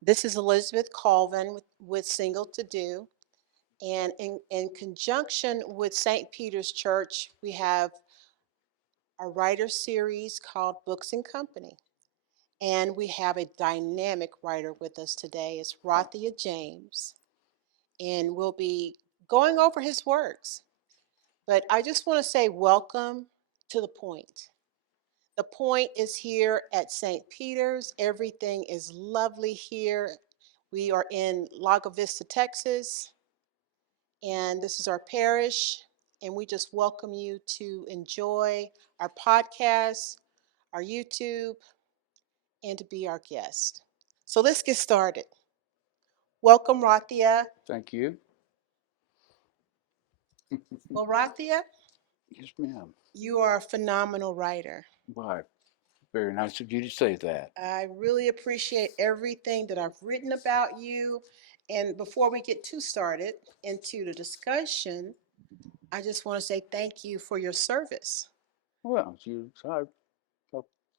This is Elizabeth Colvin with Single to Do. And in conjunction with St. Peter's Church, we have a writer series called Books and Company. And we have a dynamic writer with us today. It's Rothya James. And we'll be going over his works. But I just want to say welcome to the point. The point is here at St. Peter's. Everything is lovely here. We are in Lago Vista, Texas, and this is our parish. And we just welcome you to enjoy our podcast, our YouTube, and to be our guest. So let's get started. Welcome, Rathia. Thank you. Well, Rathia, Yes, ma'am. you are a phenomenal writer. Why, very nice of you to say that. I really appreciate everything that I've written about you. And before we get too started into the discussion, I just want to say thank you for your service. Well,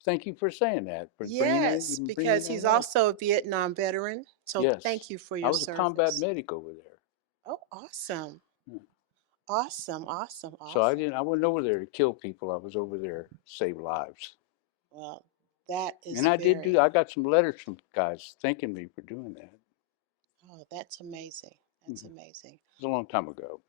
thank you for saying that, for Yes, bringing because he's that up. also a Vietnam veteran. So thank Yes, you for I your was a combat service. medic over there. Oh, awesome. Yeah. Awesome, awesome, So awesome. I wasn't over there to kill people. I was over there to save lives. Well, that is And very, I got some letters from guys thanking me for doing that. oh, that's amazing. That's It amazing. was a long time ago.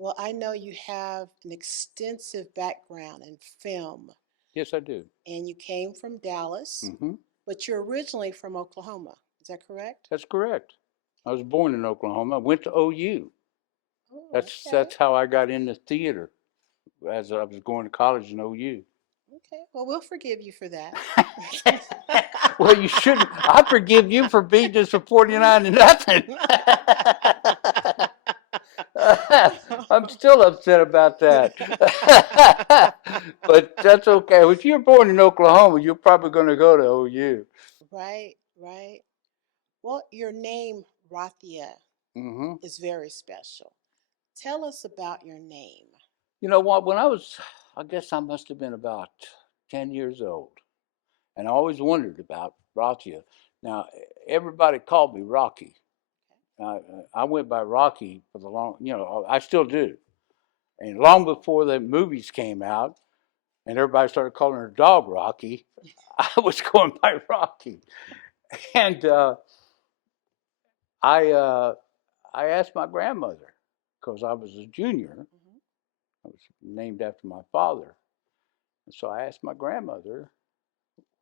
Well, I know you have an extensive background in film, Yes, I do. and you came from Dallas, Hmm. but you're originally from Oklahoma. Is that correct? That's correct. I was born in Oklahoma. I went to OU. Oh, okay. That's how I got into theater as I was going to college in OU. Okay. Well, we'll forgive you for that. Well, you shouldn't. I forgive you for beating us for 49 to nothing. I'm still upset about that. But that's okay. If you're born in Oklahoma, you're probably going to go to OU. Right, right. Well, your name, Rathia, Hmm. is very special. Tell us about your name. You know what? I guess I must have been about 10 years old. And I always wondered about Rothya. Now, everybody called me Rocky. I, I went by Rocky for the long, I still do. And long before the movies came out and everybody started calling her dog Rocky, I was going by Rocky. And I, uh, I asked my grandmother, because I was a junior, Hmm. I was named after my father. And so I asked my grandmother,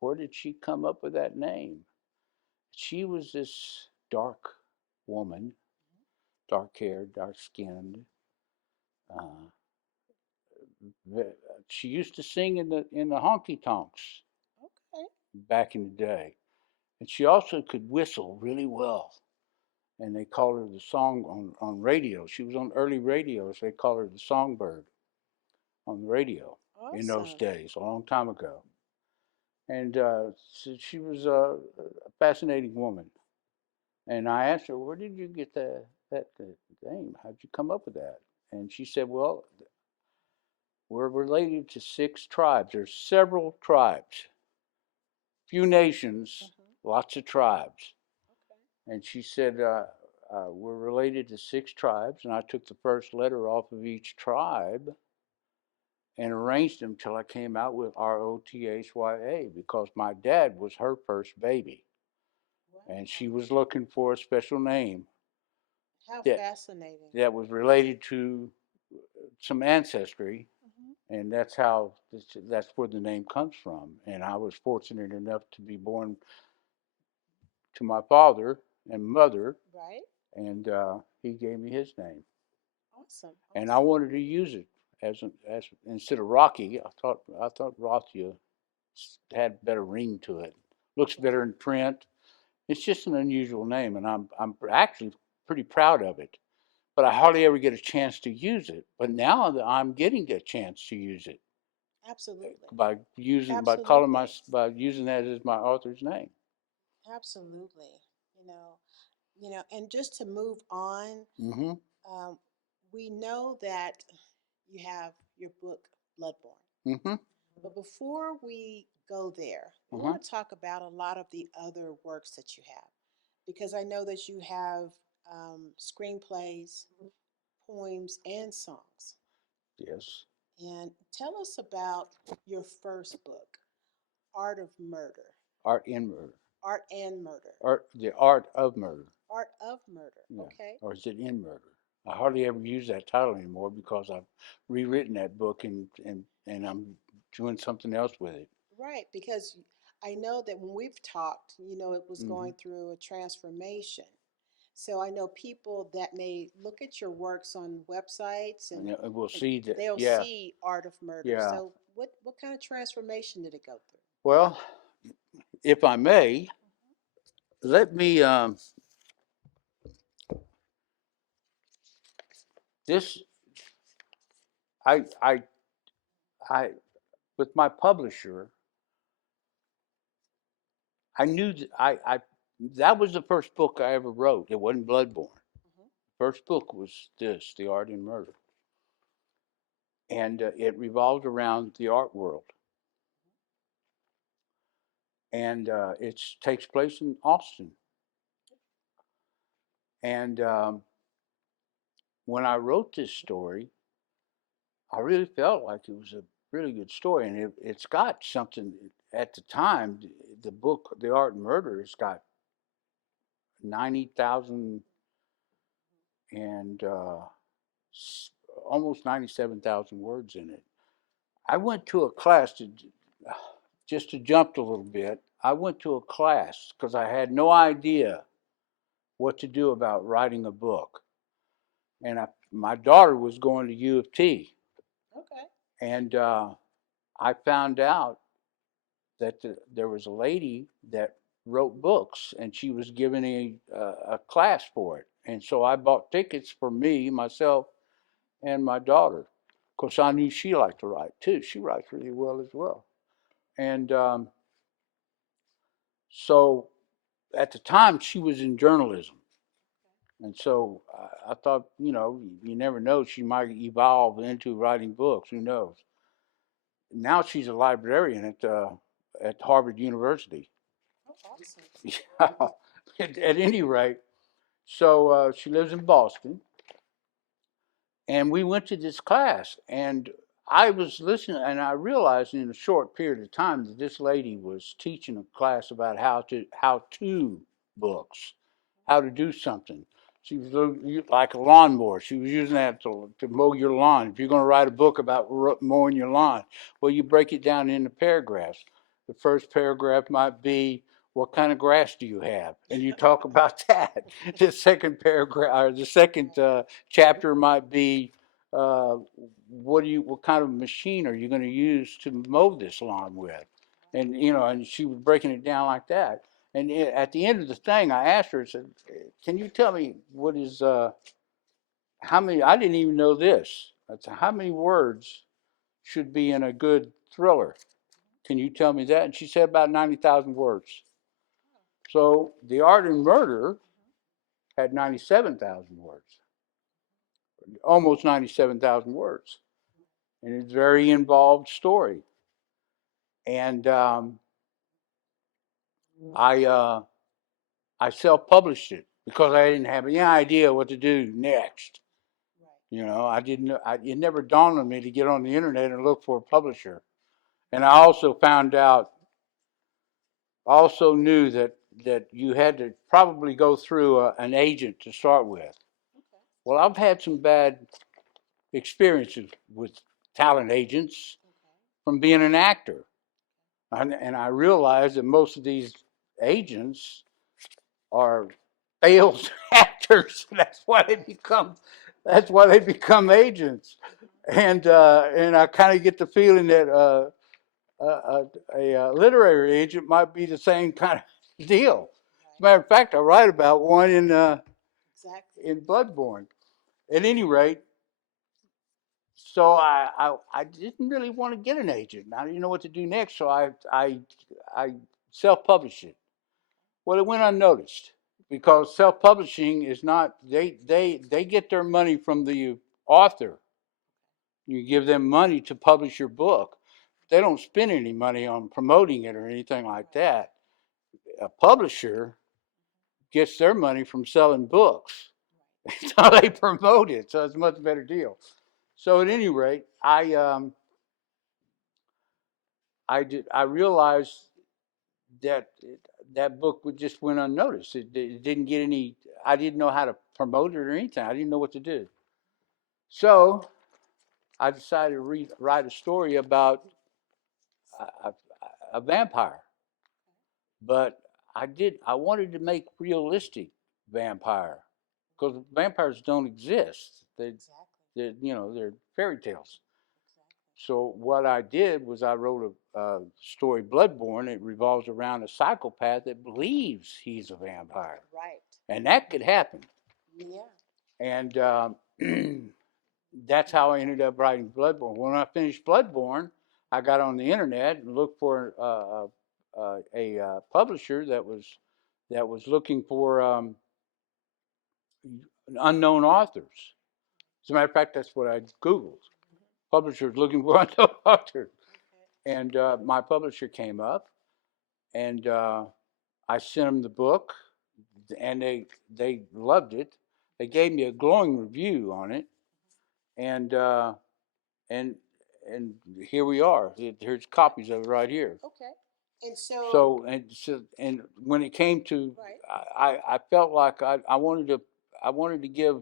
where did she come up with that name? She was this dark woman, dark haired, dark skinned. Uh, she used to sing in the honky tonks Okay. back in the day, and she also could whistle really well. And they called her the song on radio. She was on early radio, so they called her the songbird on the radio in those Awesome. days, a long time ago. And so she was a fascinating woman. And I asked her, "Where did you get that name? How'd you come up with that?" And she said, "Well, we're related to 6 tribes. There's several tribes, few nations, Hmm. lots of tribes." Okay. And she said, "We're related to 6 tribes." And I took the first letter off of each tribe and arranged them till I came out with Rothya because my dad was her first baby. And Wow. she was looking for a special name How that fascinating. that was related to some ancestry, Hmm. and that's where the name comes from. And I was fortunate enough to be born to my father and mother, Right? and he gave me his name, Awesome. and I Awesome. wanted to use it as instead of Rocky. I thought Rothya had better ring to it. Looks better in print. It's just an unusual name, and I'm actually pretty proud of it. But I hardly ever get a chance to use it. But now that I'm getting a chance to use it Absolutely. by Absolutely. by using that as my author's name. Absolutely. You know, and just to move on, Mm-hmm. um, we know that you have your book, Bloodborne. Mm-hmm. But before we go there, we Uh-huh. want to talk about a lot of the other works that you have because I know that you have screenplays, poems, and songs. Yes. And tell us about your first book, Art of Murder. Art in Murder. Art and Murder. The Art of Murder. Art of Murder. Yeah. Okay. Or is it in murder? I hardly ever use that title anymore because I've rewritten that book and I'm doing something else with it. Right, because I know that when we've talked, it was Mm-hmm. going through a transformation. So I know people that may look at your works on websites And we'll see that. they'll Yeah. see Art of Murder. Yeah. So what kind of transformation did it go through? Well, if I may, let me this I with my publisher, I knew that was the first book I ever wrote. It wasn't Bloodborne. Mhm. First book was this, The Art in Murder, and it revolved around the art world, and it takes place in Austin. And when I wrote this story, I really felt like it was a really good story, and it's got something. At the time, the book, The Art and Murder, has got 90,000 and almost 97,000 words in it. I went to a class just to jump a little bit. I went to a class because I had no idea what to do about writing a book, and my daughter was going to U of T, Okay. and I found out that there was a lady that wrote books, and she was giving a class for it. And so I bought tickets for me, myself, and my daughter. Of course, I knew she liked to write too. She writes really well as well. And so at the time, she was in journalism. And so I thought, you never know, she might evolve into writing books. Who knows? Now she's a librarian at Harvard University. Oh, awesome. Yeah. At any rate, so she lives in Boston, and we went to this class, and I was listening, and I realized in a short period of time that this lady was teaching a class about how to books, how to do something. She was like a lawnmower. She was using that to mow your lawn. If you're going to write a book about mowing your lawn, well, you break it down into paragraphs. The first paragraph might be, what kind of grass do you have? And you talk about that. The second paragraph, or the second chapter might be, what kind of machine are you going to use to mow this lawn with? And and she was breaking it down like that. And at the end of the thing, I asked her, I said, "Can you tell me what is how many?" I didn't even know this. I said, "How many words should be in a good thriller? Can you tell me that?" And she said about 90,000 words. So The Art and Murder had 97,000 words, almost 97,000 words, and it's a very involved story. And I self-published it because I didn't have any idea what to do next. Right. I didn't. It never dawned on me to get on the internet and look for a publisher. And I also found out, also knew that you had to probably go through an agent to start with. Okay. Well, I've had some bad experiences with talent agents Okay. from being an actor, and I realized that most of these agents are failed actors. That's why they become agents. And I kind of get the feeling that a literary agent might be the same kind of deal. As a matter of fact, I write about one Exactly. in Bloodborne. At any rate, so I didn't really want to get an agent. I didn't know what to do next, so I self-published it. Well, it went unnoticed because self-publishing is not, they get their money from the author. You give them money to publish your book. They don't spend any money on promoting it or anything like that. A publisher gets their money from selling books. So they promote it, so it's a much better deal. So at any rate, I realized that that book just went unnoticed. It didn't get any. I didn't know how to promote it or anything. I didn't know what to do. So I decided to write a story about a, a vampire, but I wanted to make realistic vampire because vampires don't exist. They're fairy tales. So what I did was I wrote a story, Bloodborne. It revolves around a psychopath that believes he's a vampire, Right. and that could happen. Yeah. And that's how I ended up writing Bloodborne. When I finished Bloodborne, I got on the internet and looked for a publisher that was looking for unknown authors. As a matter of fact, that's what I Googled. Publishers looking for unknown authors. And my publisher came up, and I sent them the book, and they loved it. They gave me a glowing review on it, and and and here we are. Here's copies of it right here. Okay. And so, So when it came to, right. I felt like I wanted to give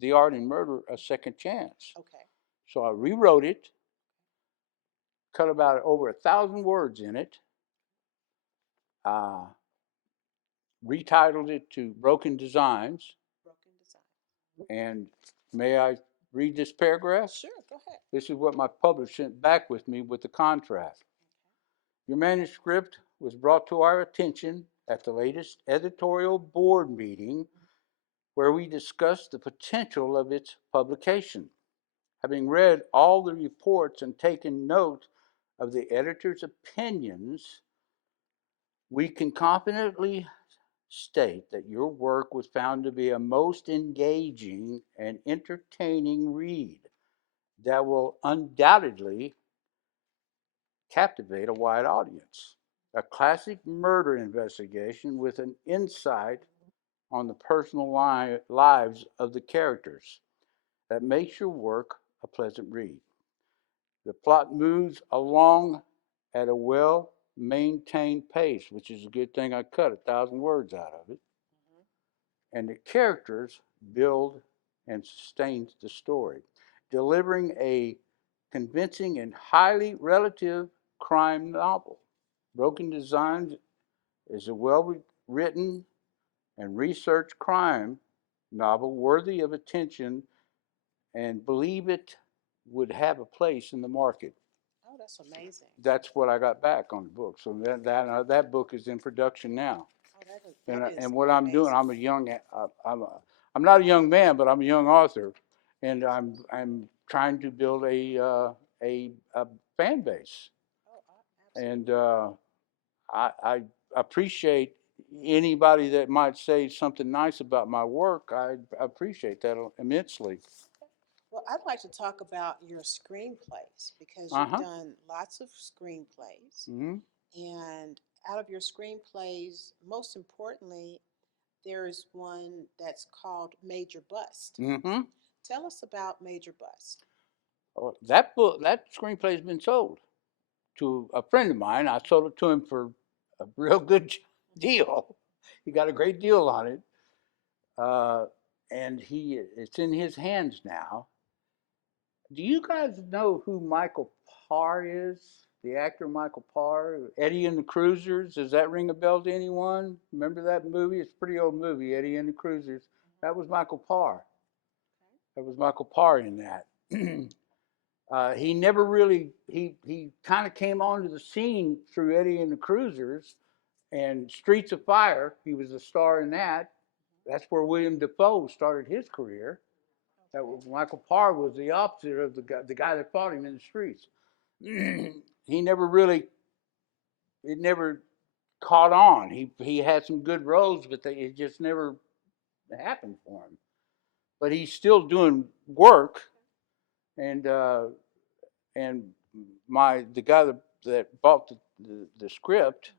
The Art and Murder a second chance. Okay. So I rewrote it, cut about over 1,000 words in it, uh, retitled it to Broken Designs. Broken design. And may I read this paragraph? Sure, go ahead. This is what my publisher sent back with me with the contract. Your manuscript was brought to our attention at the latest editorial board meeting where we discussed the potential of its publication. Having read all the reports and taken note of the editor's opinions, we can confidently state that your work was found to be a most engaging and entertaining read that will undoubtedly captivate a wide audience. A classic murder investigation with an insight on the personal lives of the characters that makes your work a pleasant read. The plot moves along at a well maintained pace, which is a good thing. I cut 1,000 words out of it. And the characters build and sustain the story, delivering a convincing and highly relative crime novel. Broken Designs is a well written and researched crime novel worthy of attention, and believe it would have a place in the market. Oh, that's amazing. That's what I got back on the book. So that book is in production now. Oh, that is And what I'm doing, amazing. I'm not a young man, but I'm a young author, and I'm trying to build a fan base, Oh, and absolutely. I appreciate anybody that might say something nice about my work. I appreciate that immensely. Well, I'd like to talk about your screenplays because Uh you've huh. done lots of screenplays. Mm-hmm. And out of your screenplays, most importantly, there is one that's called Major Bust. Mm-hmm. Tell us about Major Bust. Oh, that screenplay's been sold to a friend of mine. I sold it to him for a real good deal. He got a great deal on it, uh, and it's in his hands now. Do you guys know who Michael Parr is? The actor Michael Parr, Eddie and the Cruisers. Does that ring a bell to anyone? Remember that movie? It's a pretty old movie, Eddie and the Cruisers. That was Michael Parr. That was Michael Parr in that. He never really he kind of came onto the scene through Eddie and the Cruisers and Streets of Fire. He was a star in that. That's where William Dafoe started his career. That was, Michael Parr was the opposite of the guy that fought him in the streets. He never really, it never caught on. He had some good roles, but it just never happened for him. But he's still doing work, and and the guy that bought the script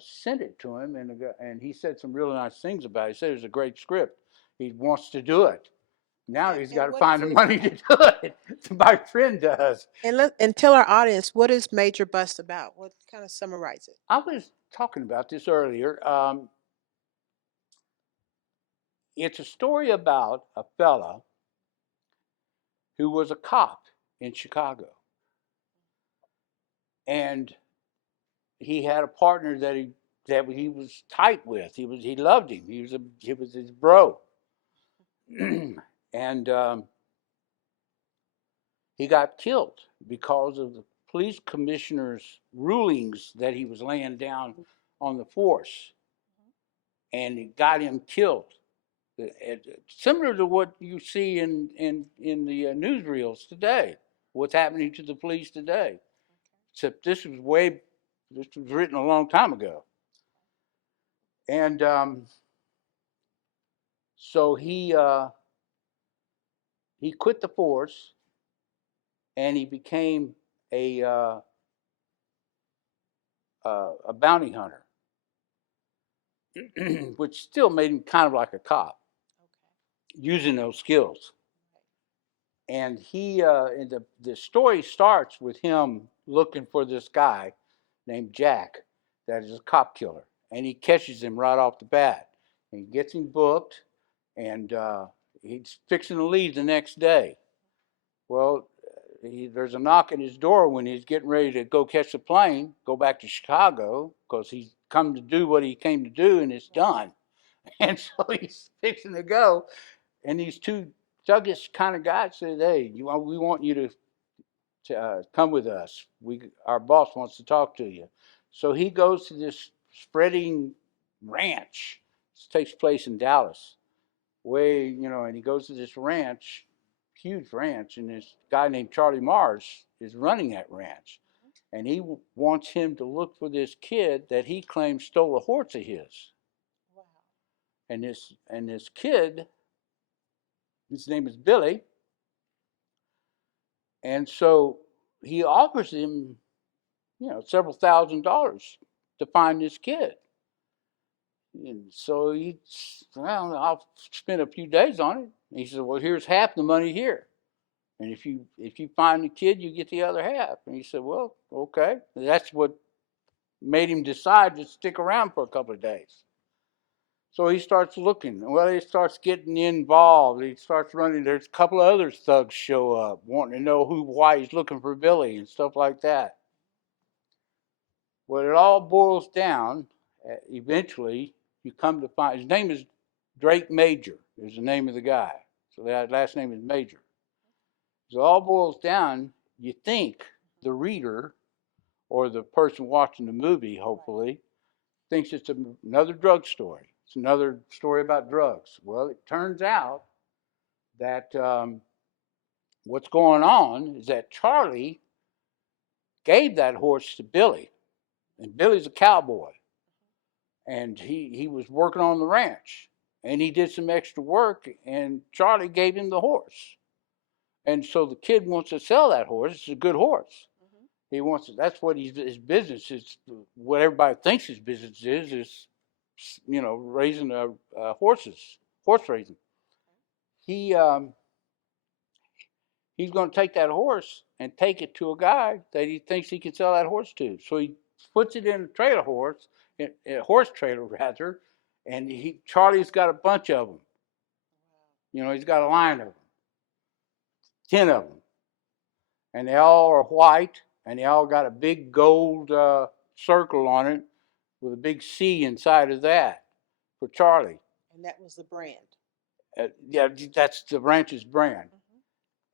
sent it to him, and he said some really nice things about it. He said it was a great script. He wants to do it. Now he's got to find the money to do it. My friend does. And tell our audience, what is Major Bust about? What kind of summarize it? I was talking about this earlier. It's a story about a fella who was a cop in Chicago. And he had a partner that he was tight with. He loved him. He was his bro. And he got killed because of the police commissioner's rulings that he was laying down on the force, and it got him killed. Similar to what you see in the newsreels today, what's happening to the police today. Except this was written a long time ago. And so he quit the force, and he became a bounty hunter, which still made him kind of like a cop, using those skills. And the story starts with him looking for this guy named Jack that is a cop killer, and he catches him right off the bat. And he gets him booked, and he's fixing to leave the next day. Well, there's a knock at his door when he's getting ready to go catch the plane, go back to Chicago, because he's come to do what he came to do, and it's done. And so he's fixing to go, and these two thuggish kind of guys said, "Hey, we want you to come with us. Our boss wants to talk to you." So he goes to this spreading ranch. This takes place in Dallas, and he goes to this ranch, huge ranch, and this guy named Charlie Mars is running that ranch, and he wants him to look for this kid that he claims stole a horse of his. Wow. And this kid, his name is Billy, and so he offers him, several $1,000s to find this kid. And so I'll spend a few days on it. And he said, "Well, here's half the money here. And if you find the kid, you get the other half." And he said, "Well, okay." And that's what made him decide to stick around for a couple of days. So he starts looking. Well, he starts getting involved. He starts running. There's a couple of other thugs show up, wanting to know why he's looking for Billy and stuff like that. Well, it all boils down, eventually, you come to find, his name is Drake Major, is the name of the guy. So that last name is Major. So it all boils down, you think the reader, or the person watching the movie, hopefully, thinks it's another drug story. It's another story about drugs. Well, it turns out that what's going on is that Charlie gave that horse to Billy. And Billy's a cowboy. And he was working on the ranch. And he did some extra work, and Charlie gave him the horse. And so the kid wants to sell that horse. It's a good horse. He wants to, that's what his business is. What everybody thinks his business is raising horses, horse raising. He's going to take that horse and take it to a guy that he thinks he can sell that horse to. So he puts it in a horse trailer rather, and Charlie's got a bunch of them. He's got a line of them, 10 of them, and they all are white, and they all got a big gold circle on it with a big C inside of that for Charlie. And that was the brand. Yeah, that's the ranch's brand.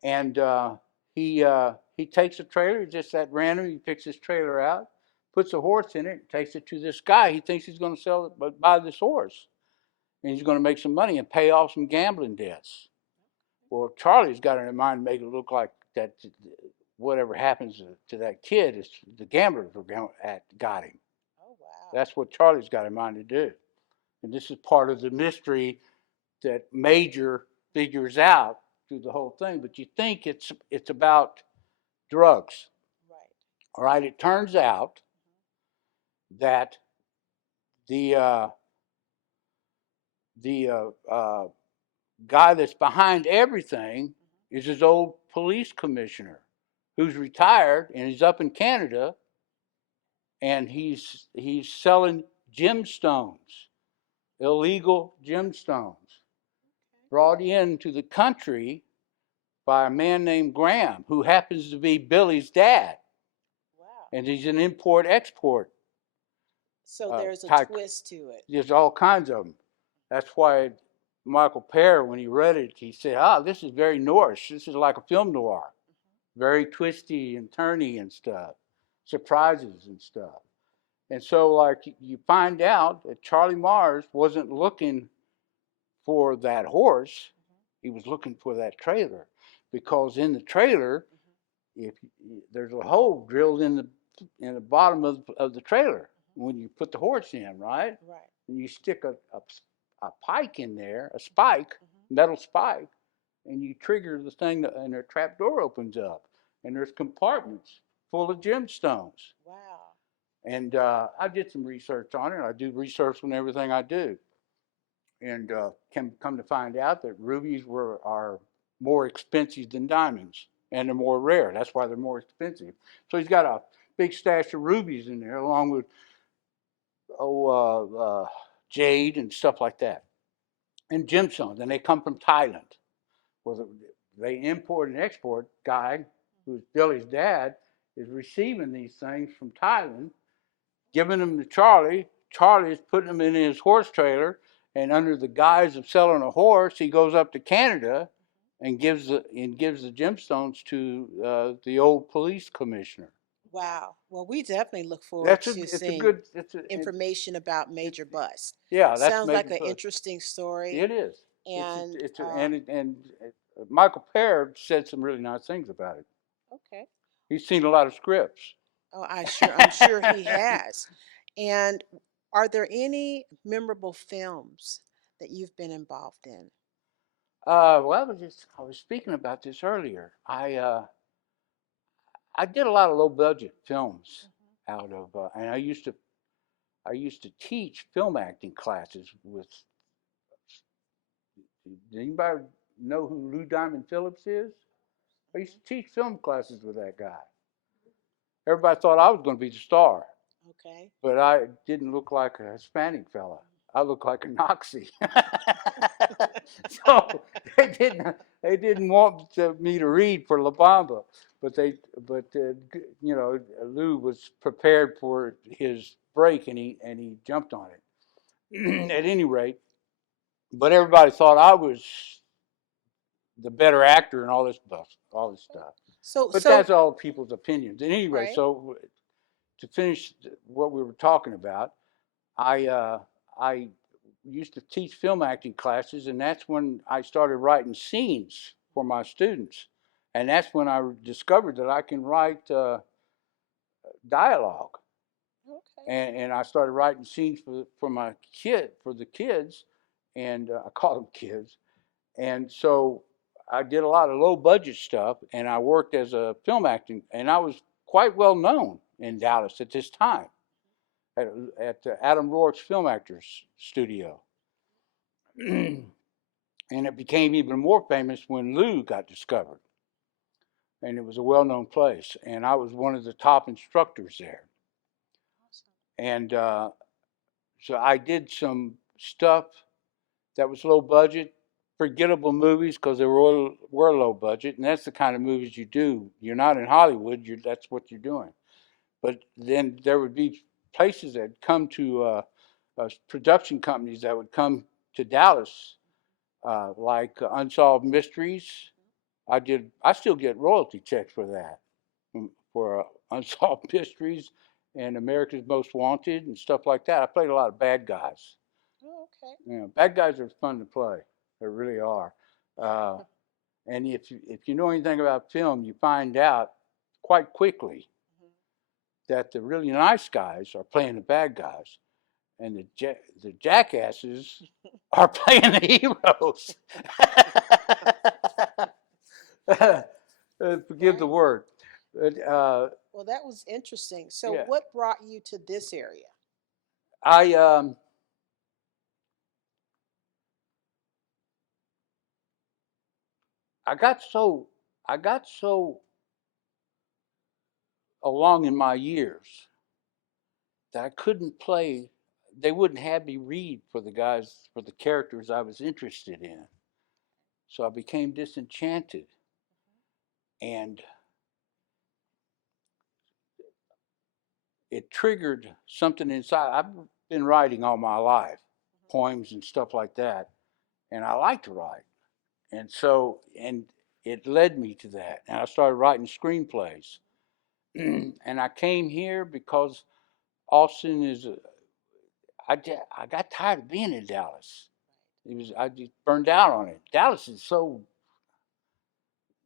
And he takes a trailer, just that random. He picks his trailer out, puts a horse in it, takes it to this guy. He thinks he's going to sell it, but buy this horse, and he's going to make some money and pay off some gambling debts. Well, Charlie's got it in mind to make it look like that whatever happens to that kid is the gamblers got him. Oh, wow. That's what Charlie's got in mind to do. And this is part of the mystery that Major figures out through the whole thing. But you think it's about drugs. Right. All right, it turns out that the guy that's behind everything is his old police commissioner, who's retired and is up in Canada, and he's selling gemstones, illegal gemstones, brought into the country by a man named Graham, who happens to be Billy's dad. Wow. And he's an import-export So there's a type. twist to it. There's all kinds of them. That's why Michael Pear, when he read it, he said, this is very Norse. This is like a film noir. Very twisty and turny and stuff. Surprises and stuff. And so, like, you find out that Charlie Mars wasn't looking for that horse. He was looking for that trailer. Because in the trailer, if there's a hole drilled in the bottom of the trailer when you put the horse in, right? Right. And you stick a pike in there, a spike, metal spike, and you trigger the thing, and the trap door opens up, and there's compartments full of gemstones. Wow. And I did some research on it. I do research on everything I do, and come to find out that rubies are more expensive than diamonds, and they're more rare. That's why they're more expensive. So he's got a big stash of rubies in there, along with jade and stuff like that, and gemstones. And they come from Thailand. Well, they import and export guy, who's Billy's dad, is receiving these things from Thailand, giving them to Charlie. Charlie's putting them in his horse trailer, and under the guise of selling a horse, he goes up to Canada and gives the gemstones to the old police commissioner. Wow. Well, we definitely look forward to seeing information about Major Bust. Yeah, that's sounds Major like an Bust. interesting story. It is. And and Michael Pear said some really nice things about it. Okay. He's seen a lot of scripts. Oh, I'm sure he has. And are there any memorable films that you've been involved in? Well, I was speaking about this earlier. I did a lot of low budget films out of, and I used to teach film acting classes with. Does anybody know who Lou Diamond Phillips is? I used to teach film classes with that guy. Everybody thought I was going to be the star. Okay. But I didn't look like a Hispanic fella. I looked like a Nazi. So they didn't want me to read for La Bamba, but Lou was prepared for his break, and he jumped on it. At any rate, but everybody thought I was the better actor and all this stuff. But that's all people's opinions. At any rate, so to finish what we were talking about, I used to teach film acting classes, and that's when I started writing scenes for my students, and that's when I discovered that I can write dialogue. Okay. And I started writing scenes for the kids, and I call them kids, and so I did a lot of low budget stuff, and I worked as a film acting, and I was quite well known in Dallas at this time at Adam Rourke's Film Actors Studio. And it became even more famous when Lou got discovered. And it was a well-known place, and I was one of the top instructors there. And so I did some stuff that was low budget, forgettable movies because they were low budget, and that's the kind of movies you do. You're not in Hollywood, that's what you're doing. But then there would be places that come to production companies that would come to Dallas, like Unsolved Mysteries. I still get royalty checks for that, for Unsolved Mysteries and America's Most Wanted and stuff like that. I played a lot of bad guys. Oh, okay. You know, bad guys are fun to play. They really are. And if you know anything about film, you find out quite quickly that the really nice guys are playing the bad guys, and the jackasses are playing the heroes. Forgive the word. Well, that was interesting. So, what brought you to this area? I got so along in my years that I couldn't play. They wouldn't have me read for the characters I was interested in. So I became disenchanted, and it triggered something inside. I've been writing all my life, poems and stuff like that, and I like to write. And it led me to that. And I started writing screenplays. And I came here because Austin is I got tired of being in Dallas. I just burned out on it. Dallas is so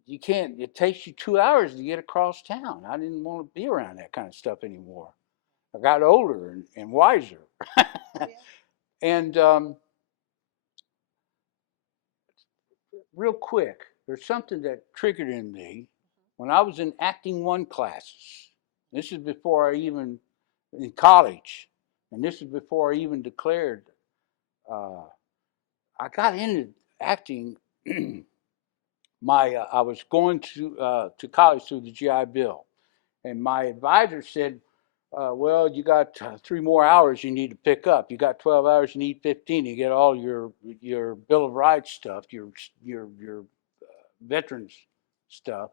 you can't. It takes you 2 hours to get across town. I didn't want to be around that kind of stuff anymore. I got older and wiser. Yeah. And real quick, there's something that triggered in me when I was in Acting 1 classes. This is before I even in college, and this is before I even declared. Uh, I got into acting. I was going to college through the GI Bill, and my advisor said, "Well, you got 3 more hours you need to pick up. You got 12 hours. You need 15 to get all your Bill of Rights stuff, your veterans stuff.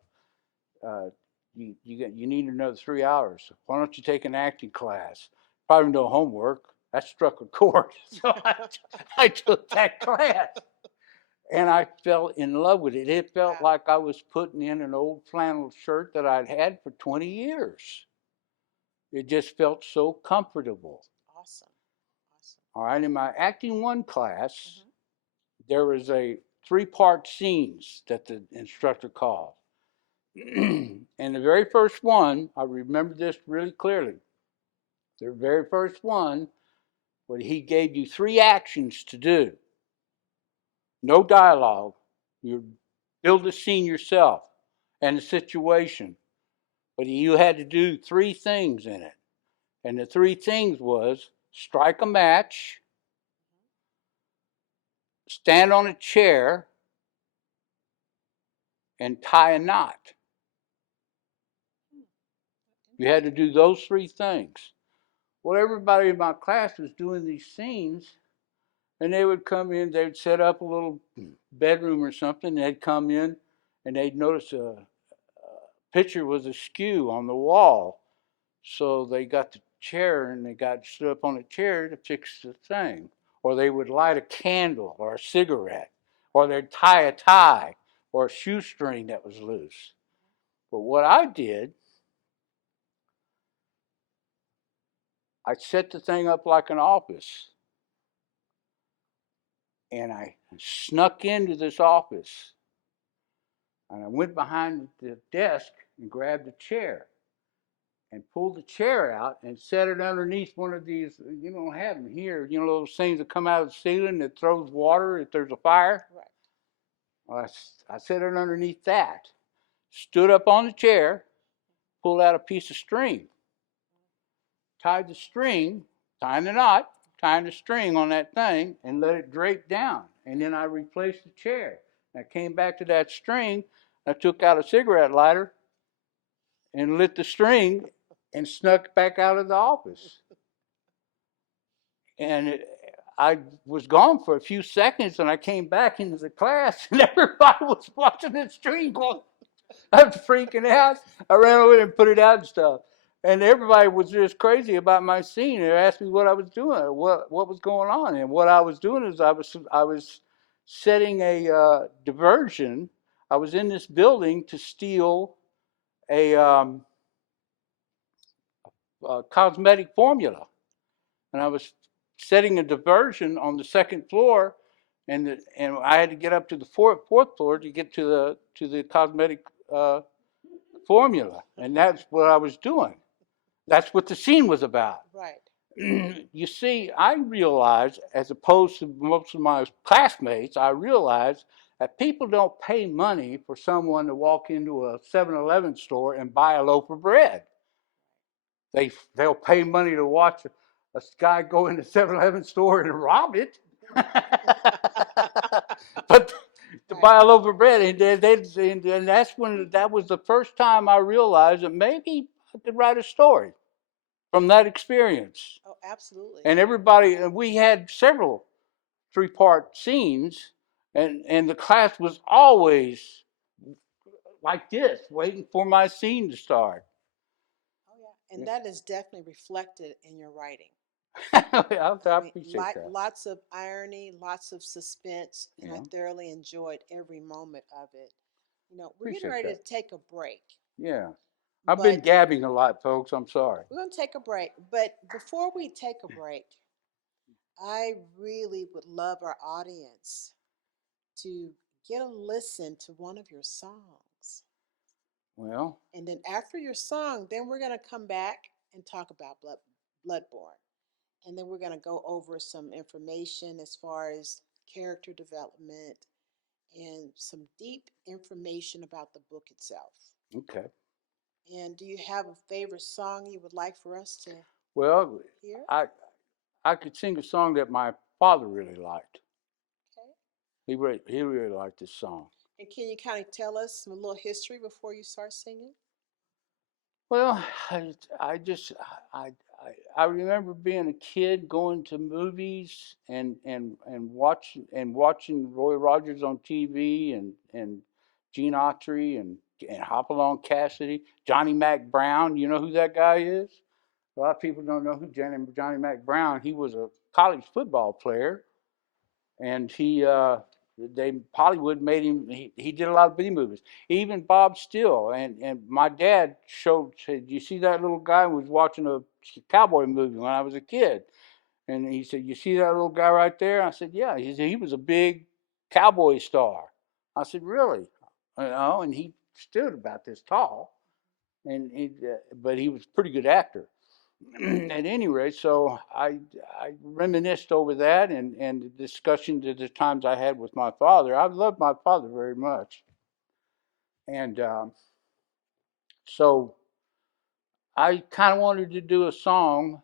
Uh, you need another 3 hours. Why don't you take an acting class? Probably no homework." That struck a chord, so I took that class. And I fell in love with it. It felt like I was putting in an old flannel shirt that I'd had for 20 years. It just felt so comfortable. Awesome. All right, in my Acting 1 class, there was a 3-part scenes that the instructor called. And the very first one, I remember this really clearly. The very first one, where he gave you 3 actions to do. No dialogue. You build the scene yourself and the situation. But you had to do 3 things in it. And the 3 things was strike a match, stand on a chair, and tie a knot. You had to do those 3 things. Well, everybody in my class was doing these scenes, and they would come in, they'd set up a little bedroom or something, they'd come in, and they'd notice a picture was askew on the wall. So they got the chair and they got stood up on a chair to fix the thing. Or they would light a candle or a cigarette, or they'd tie a tie or a shoestring that was loose. But what I did, I set the thing up like an office. And I snuck into this office. And I went behind the desk and grabbed a chair and pulled the chair out and set it underneath one of these. You don't have them here. You know those things that come out of the ceiling that throws water if there's a fire? Right. Well, I set it underneath that. Stood up on the chair, pulled out a piece of string, tied the string, tying the knot, tying the string on that thing, and let it drape down. And then I replaced the chair. I came back to that string. I took out a cigarette lighter and lit the string and snuck back out of the office. And I was gone for a few seconds, and I came back into the class, and everybody was watching the string going. I was freaking out. I ran over there and put it out and stuff. And everybody was just crazy about my scene. They asked me what I was doing, what was going on. And what I was doing is I was setting a diversion. I was in this building to steal a cosmetic formula. And I was setting a diversion on the second floor, and I had to get up to the fourth floor to get to the cosmetic formula, and that's what I was doing. That's what the scene was about. Right. You see, I realized, as opposed to most of my classmates, I realized that people don't pay money for someone to walk into a 7-Eleven store and buy a loaf of bread. They'll pay money to watch a guy go in the 7-Eleven store and rob it. But to buy a loaf of bread, and that's when that was the first time I realized that maybe I could write a story from that experience. Oh, absolutely. And everybody, we had several 3-part scenes, and the class was always like this, waiting for my scene to start. Oh, yeah. And that is definitely reflected in your writing. I I mean, appreciate that. lots of irony, lots of suspense, and I Yeah, thoroughly enjoyed every moment of it. You know, we're getting appreciate ready that. to take a break, Yeah, I've been but gabbing a lot, folks. I'm sorry. we're going to take a break. But before we take a break, I really would love our audience to get a listen to one of your songs. Well, And then after your song, then we're going to come back and talk about Bloodborne. And then we're going to go over some information as far as character development and some deep information about the book itself. okay. And do you have a favorite song you would like for us to Well, hear? I I could sing a song that my father really liked. Okay. He really liked this song. And can you kind of tell us a little history before you start singing? Well, I just I remember being a kid going to movies and watching Roy Rogers on TV and Gene Autry and Hopalong Cassidy, Johnny Mac Brown. You know who that guy is? A lot of people don't know who Johnny Mac Brown. He was a college football player, and they Hollywood made him. He did a lot of B movies. Even Bob Still and my dad said, "You see that little guy who was watching a cowboy movie when I was a kid?" And he said, "You see that little guy right there?" I said, "Yeah." He said he was a big cowboy star. I said, "Really?" And he stood about this tall, but he was a pretty good actor. At any rate, so I reminisced over that and the discussions at the times I had with my father. I loved my father very much, and so I kind of wanted to do a song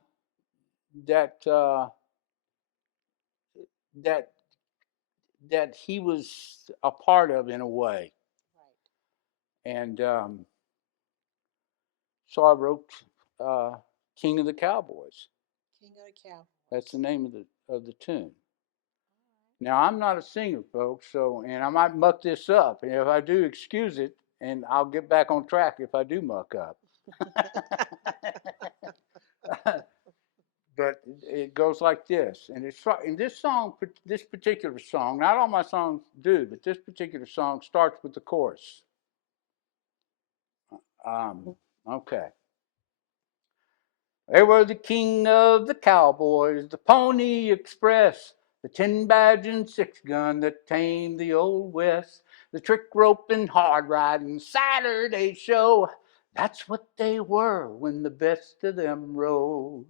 that that that he was a part of in a way, Right. and so I wrote "King of the Cowboys." King of the Cowboys. That's the name of the tune. Now I'm not a singer, folks, so and I might muck this up, and if I do, excuse it, and I'll get back on track if I do muck up. But it goes like this, and it's in this song, this particular song. Not all my songs do, but this particular song starts with the chorus. Okay. They were the king of the cowboys, the Pony Express, the 10 badge and 6 gun that tamed the old West, the trick rope and hard riding Saturday show. That's what they were when the best of them rode.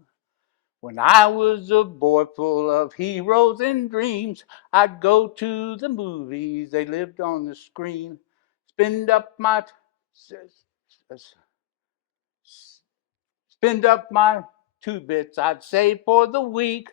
When I was a boy full of heroes and dreams, I'd go to the movies, they lived on the screen. Spend up my Spend up my 2 bits I'd save for the week.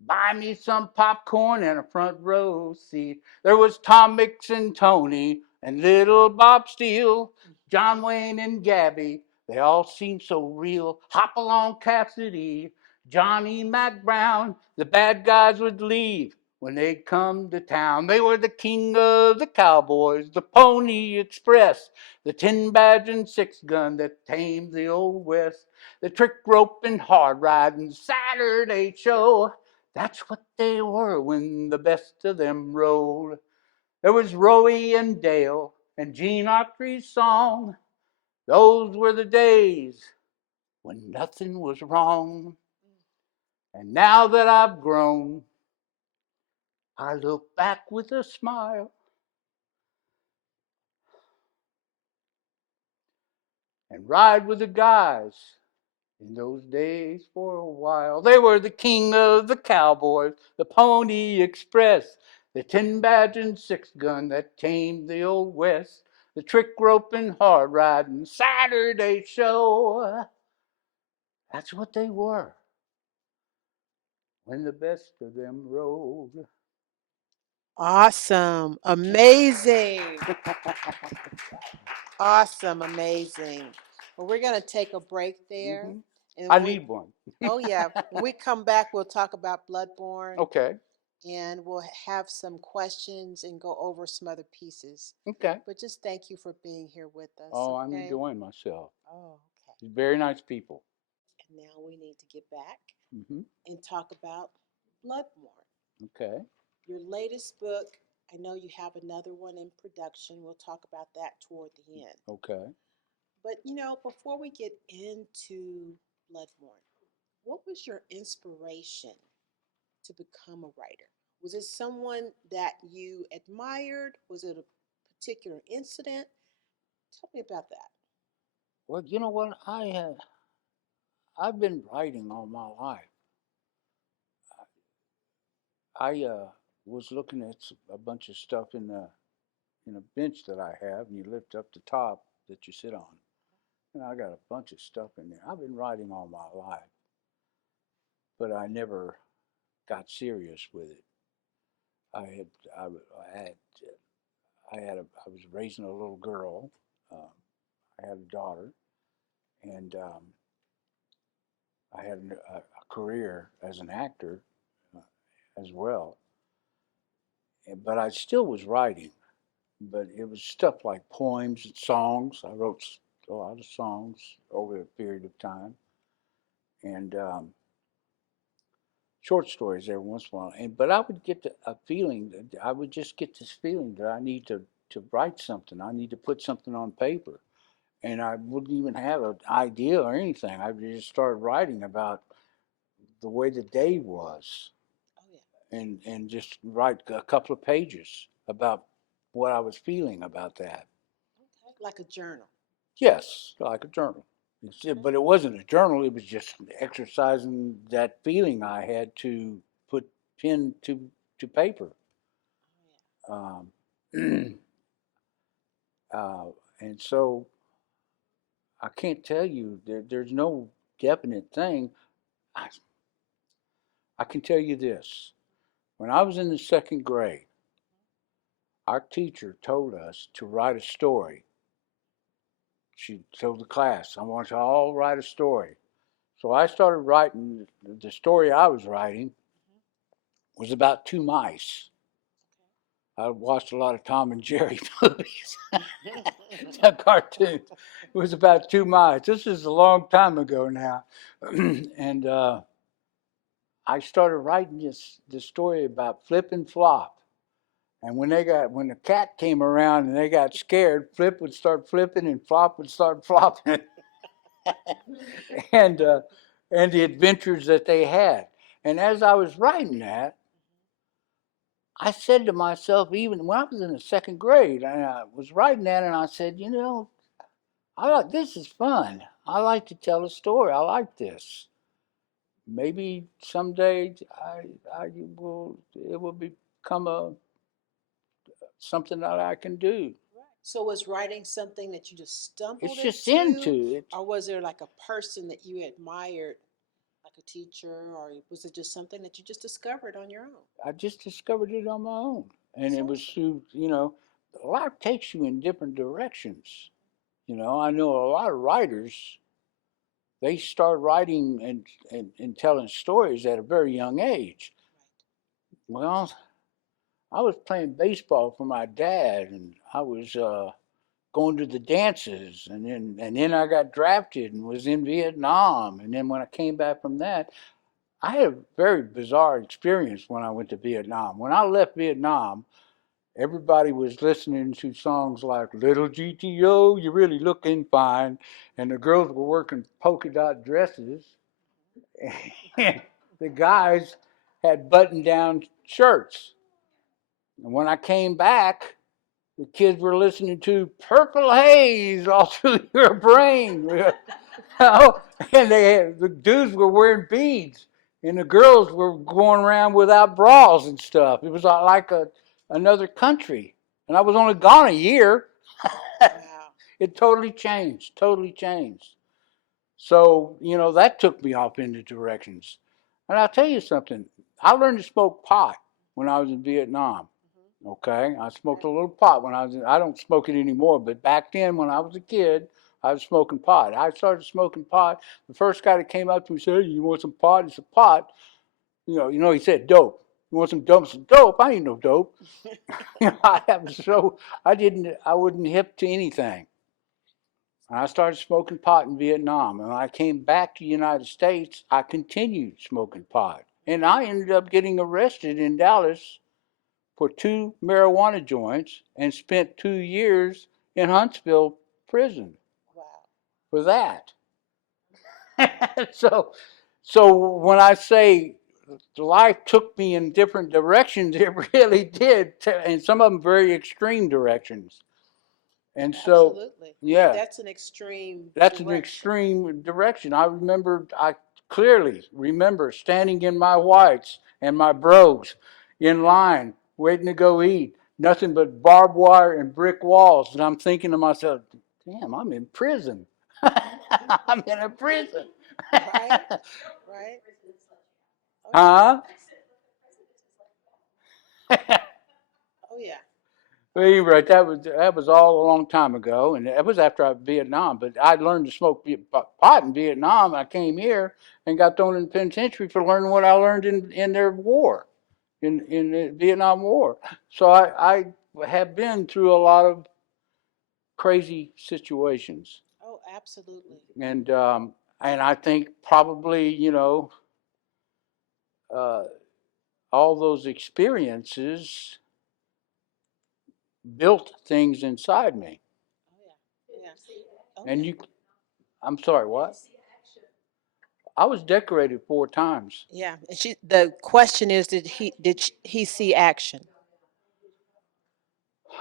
Buy me some popcorn and a front row seat. There was Tom Mix and Tony and little Bob Steele, John Wayne and Gabby. They all seemed so real. Hopalong Cassidy, Johnny Mac Brown. The bad guys would leave when they come to town. They were the king of the cowboys, the Pony Express, the 10 badge and 6 gun that tamed the old West, the trick rope and hard riding Saturday show. That's what they were when the best of them rode. There was Roey and Dale and Gene Autry's song. Those were the days when nothing was wrong. And now that I've grown, I look back with a smile and ride with the guys in those days for a while. They were the king of the cowboys, the Pony Express, the 10 badge and 6 gun that tamed the old West, the trick rope and hard riding Saturday show. That's what they were. when the best of them rode. Awesome. Amazing. Awesome. Amazing. Well, we're going to take a break there. Hmm. And I when we, need one. oh, yeah. When we come back, we'll talk about Bloodborne. Okay. And we'll have some questions and go over some other pieces. Okay. But just thank you for being here with us. Oh, I'm Okay? enjoying myself. Oh, okay. Very nice people. And now we need to get back Hmm. and talk about Bloodborne. Okay. Your latest book, I know you have another one in production. We'll talk about that toward the end. Okay. But, before we get into Bloodborne, what was your inspiration to become a writer? Was it someone that you admired? Was it a particular incident? Tell me about that. Well, you know what? I've been writing all my life. I was looking at a bunch of stuff in a bench that I have, and you lift up the top that you sit on. And I got a bunch of stuff in there. I've been writing all my life, but I never got serious with it. I had I had I was raising a little girl. Um, I had a daughter, and I had a career as an actor as well. But I still was writing, but it was stuff like poems and songs. I wrote a lot of songs over a period of time, and short stories every once in a while. But I would get a feeling that I would just get this feeling that I need to write something. I need to put something on paper, and I wouldn't even have an idea or anything. I would just start writing about the way the day was, Oh, yeah. and just write a couple of pages about what I was feeling about that. Okay. Like a journal. Yes, like a journal. Okay. But it wasn't a journal. It was just exercising that feeling I had to put pen to paper. Um, uh, and so I can't tell you. There's no definite thing. I, I can tell you this. When I was in the second grade, our teacher told us to write a story. She told the class, I want you all to write a story. So I started writing. The story I was writing was about two mice. I watched a lot of Tom and Jerry movies, cartoons. It was about two mice. This is a long time ago now, and I started writing this story about Flip and Flop. And when the cat came around and they got scared, Flip would start flipping and Flop would start flopping, and uh, and the adventures that they had. And as I was writing that, I said to myself, even when I was in the second grade, and I was writing that, and I said, this is fun. I like to tell a story. I like this. Maybe someday it will become something that I can do. Right. So was writing something that you just It's stumbled just into, into it. or was there like a person that you admired, like a teacher, or was it just something that you just discovered on your own? I just discovered it on my own, and That's it was awesome. through life takes you in different directions. I know a lot of writers. They start writing and telling stories at a very young age. Well, I was playing baseball for my dad, and I was going to the dances, and then I got drafted and was in Vietnam, and then when I came back from that, I had a very bizarre experience when I went to Vietnam. When I left Vietnam, everybody was listening to songs like "Little GTO, You're Really Looking Fine," and the girls were working polka dot dresses, and the guys had button-down shirts. And when I came back, the kids were listening to Purple Haze all through your brain. And the dudes were wearing beads, and the girls were going around without bras and stuff. It was like another country. And I was only gone a year. Wow. It totally changed. So, that took me off into directions. And I'll tell you something. I learned to smoke pot when I was in Vietnam. Mhm. Okay, I smoked a little pot when I was. I don't smoke it anymore, but back then when I was a kid, I was smoking pot. I started smoking pot. The first guy that came up to me said, "Hey, you want some pot?" He said, "Pot." He said dope. You want some dope? I said, dope? I ain't no dope. I wasn't hip to anything. And I started smoking pot in Vietnam. And when I came back to the United States, I continued smoking pot. And I ended up getting arrested in Dallas for 2 marijuana joints and spent 2 years in Huntsville prison Wow. for that. so, so when I say life took me in different directions, it really did, and some of them very extreme directions. And so, Absolutely. yeah, That's an extreme that's an direction. extreme direction. I clearly remember standing in my whites and my brogues in line, waiting to go eat. Nothing but barbed wire and brick walls. And I'm thinking to myself, damn, I'm in prison. I'm in a prison. Right? Right? Oh yeah. Huh? Oh yeah. Well, you're right. That was all a long time ago, and that was after Vietnam. But I learned to smoke pot in Vietnam. I came here and got thrown in the penitentiary for learning what I learned in their war, in the Vietnam War. So I have been through a lot of crazy situations, Oh, absolutely. and I think probably uh, all those experiences built things inside me. Oh yeah. Yeah. Oh And yeah. you, I'm sorry, what? I was decorated 4 times. Yeah. And the question is, he see action?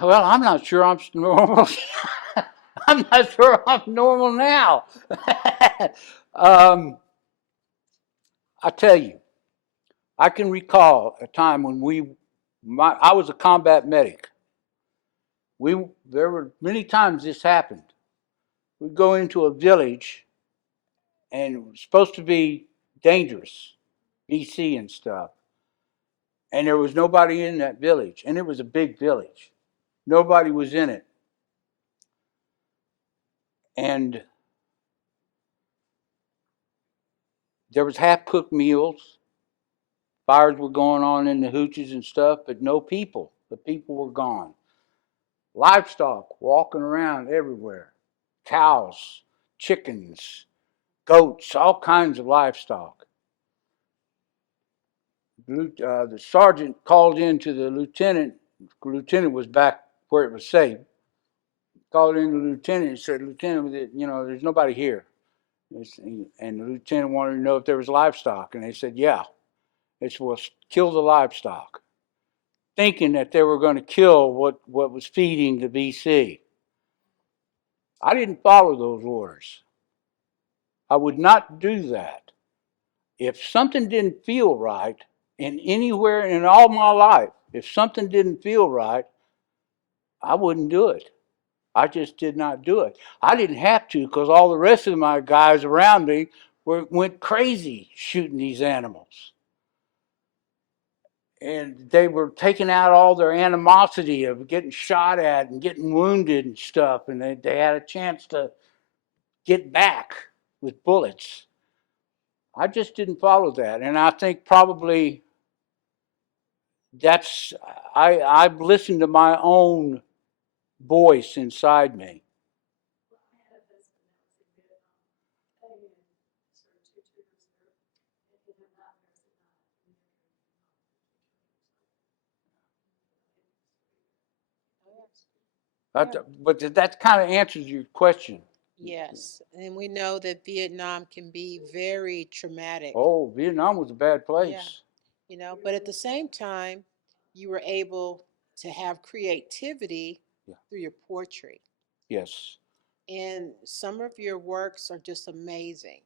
Well, I'm not sure I'm normal. I'm not sure I'm normal now. um, I tell you, I can recall a time when I was a combat medic. There were many times this happened. We'd go into a village and it was supposed to be dangerous, BC and stuff. And there was nobody in that village. And it was a big village. Nobody was in it. And there was half cooked meals. Fires were going on in the hooches and stuff, but no people. The people were gone. Livestock walking around everywhere. Cows, chickens, goats, all kinds of livestock. The sergeant called in to the lieutenant. The lieutenant was back where it was safe. Called in the lieutenant and said, "Lieutenant, there's nobody here." And the lieutenant wanted to know if there was livestock, and they said, "Yeah." They said, "Well, kill the livestock," thinking that they were going to kill what was feeding the BC. I didn't follow those orders. I would not do that. If something didn't feel right in anywhere in all my life, if something didn't feel right, I wouldn't do it. I just did not do it. I didn't have to because all the rest of my guys around me went crazy shooting these animals. And they were taking out all their animosity of getting shot at and getting wounded and stuff. And they had a chance to get back with bullets. I just didn't follow that. And I think probably that's, I've listened to my own voice inside me. Yeah. But that kind of answers your question. Yes. And we know that Vietnam can be very traumatic. Oh, Vietnam was a bad Yeah. place. But at the same time, you were able to have creativity Yeah. through your poetry. Yes. And some of your works are just amazing.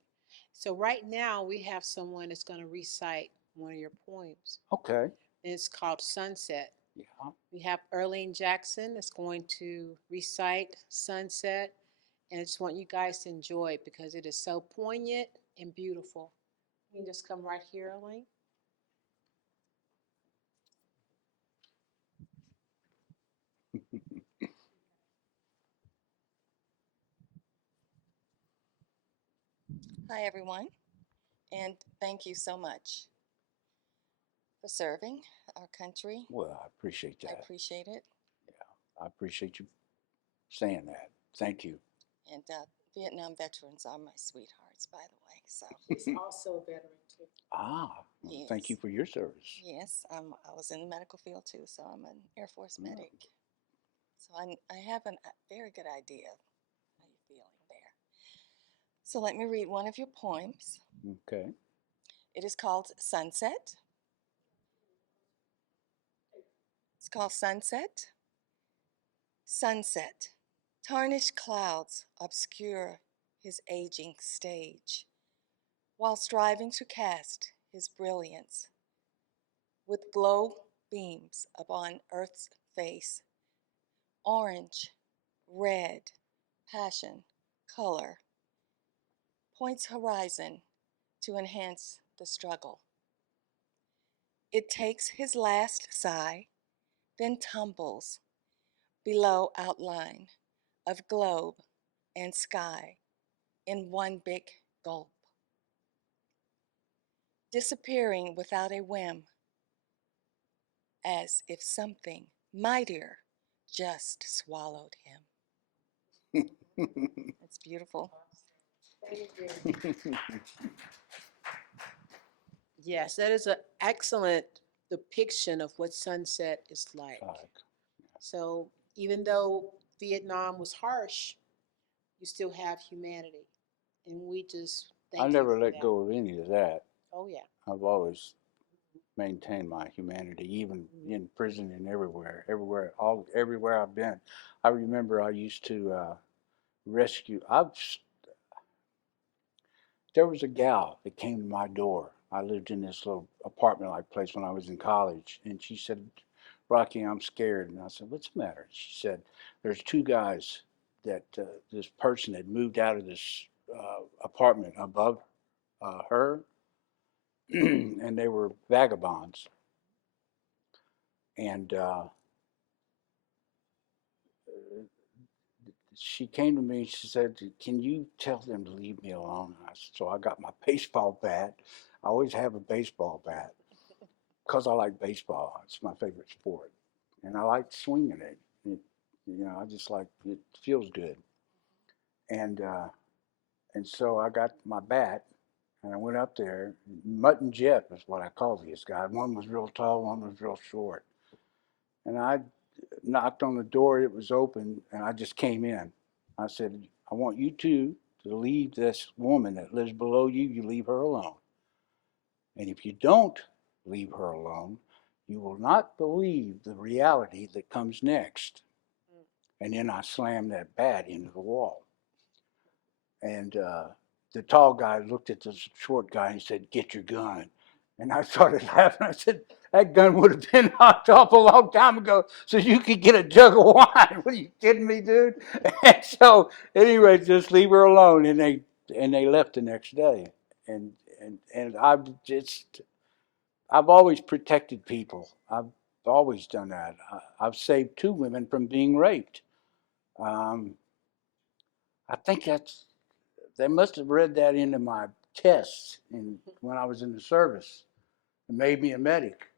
So right now we have someone that's going to recite one of your poems. Okay. And it's called Sunset. Yeah. We have Erlene Jackson that's going to recite Sunset. And I just want you guys to enjoy it because it is so poignant and beautiful. You can just come right here, Elaine. Hi, everyone, and thank you so much for serving our country. Well, I appreciate I that. appreciate it. I appreciate you saying that. Thank you. And Vietnam veterans are my sweethearts, by the way. So, He's also a veteran, too. Well, thank you yes, for your service. yes, I was in the medical field too, so I'm an Air Force Mm. medic. So I have a very good idea of how you're feeling there. So let me read one of your poems. Okay. It is called Sunset. It's called Sunset. Sunset. Tarnished clouds obscure his aging stage, while striving to cast his brilliance with glow beams upon earth's face. Orange, red, passion, color points horizon to enhance the struggle. It takes his last sigh, then tumbles below outline of globe and sky in one big gulp, disappearing without a whim, as if something mightier just swallowed him. It's beautiful. Thank you. Yes, that is an excellent depiction of what sunset is like. So even though Vietnam was harsh, you still have humanity. And we just I thank you never for let that. go of any of that. Oh, yeah. I've always maintained my humanity, even in prison and everywhere I've been. I remember I used to rescue. There was a gal that came to my door. I lived in this little apartment-like place when I was in college, and she said, "Rocky, I'm scared." And I said, "What's the matter?" She said, "There's two guys that this person had moved out of this apartment above her, and they were vagabonds." And she came to me and she said, "Can you tell them to leave me alone?" And so I got my baseball bat. I always have a baseball bat because I like baseball. It's my favorite sport, and I like swinging it. I just like it feels good. And and so I got my bat and I went up there. Mutt and Jeff is what I call these guys. One was real tall, one was real short. And I knocked on the door, it was open, and I just came in. I said, "I want you two to leave this woman that lives below you, you leave her alone. And if you don't leave her alone, you will not believe the reality that comes next." And then I slammed that bat into the wall. And the tall guy looked at the short guy and said, "Get your gun." And I started laughing. I said, "That gun would have been knocked off a long time ago so you could get a jug of wine." What, are you kidding me, dude? And so, anyway, just leave her alone. And they left the next day. And I've always protected people. I've always done that. I've saved two women from being raped. Um, I think they must have read that into my tests when I was in the service and made me a medic.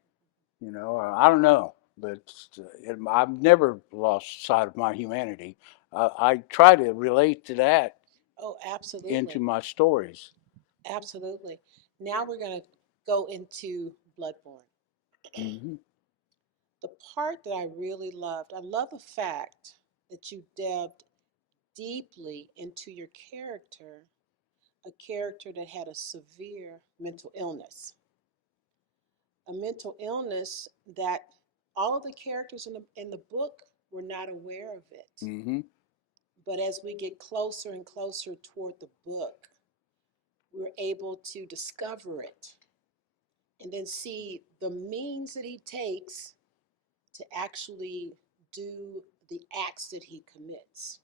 I don't know, but I've never lost sight of my humanity. I try to relate to that Oh, into absolutely. my stories. Absolutely. Now we're going to go into Bloodborne. Hmm. The part that I really loved, I love the fact that you delved deeply into your character, a character that had a severe mental illness. A mental illness that all of the characters in the book were not aware of it. Hmm. But as we get closer and closer toward the book, we're able to discover it and then see the means that he takes to actually do the acts that he commits.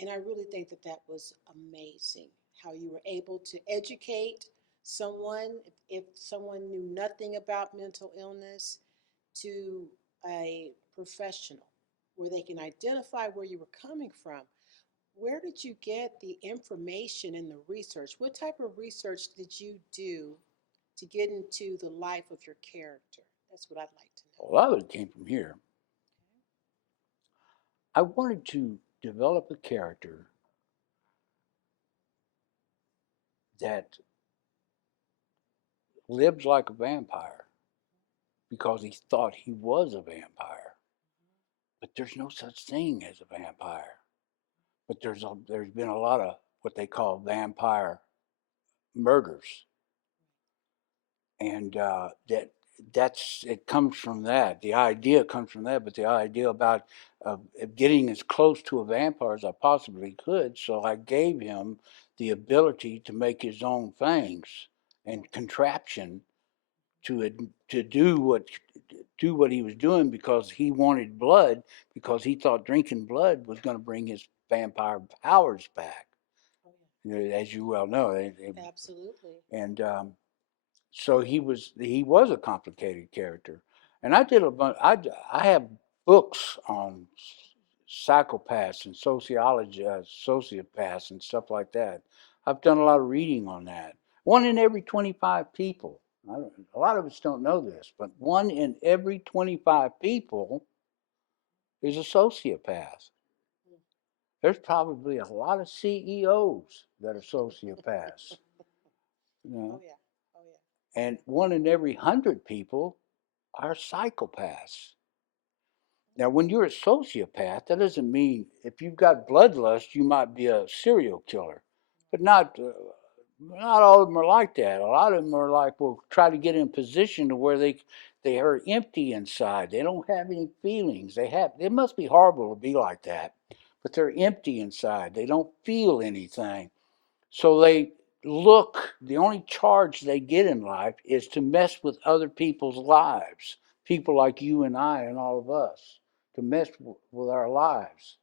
And I really think that that was amazing how you were able to educate someone, if someone knew nothing about mental illness, to a professional where they can identify where you were coming from. Where did you get the information and the research? What type of research did you do to get into the life of your character? That's what I'd like to know. A lot of it came from here. I wanted to develop a character that lived like a vampire because he thought he was a vampire. But there's no such thing as a vampire. But there's been a lot of what they call vampire murders, and that's it comes from that. The idea comes from that, but the idea about getting as close to a vampire as I possibly could. So I gave him the ability to make his own fangs and contraption to do what he was doing because he wanted blood because he thought drinking blood was going to bring his vampire powers back. Oh, yeah. As you well know, Absolutely. and so he was a complicated character, and I did a bunch. I have books on psychopaths and sociology, sociopaths and stuff like that. I've done a lot of reading on that. One in every 25 people. A lot of us don't know this, but one in every 25 people is a sociopath. There's probably a lot of CEOs that are sociopaths. You know? Oh, yeah. Oh, yeah. And one in every 100 people are psychopaths. Now, when you're a sociopath, that doesn't mean if you've got bloodlust, you might be a serial killer, but not all of them are like that. A lot of them are like, will try to get in position to where they are empty inside. They don't have any feelings. It must be horrible to be like that, but they're empty inside. They don't feel anything. So the only charge they get in life is to mess with other people's lives, people like you and I and all of us, to mess with our lives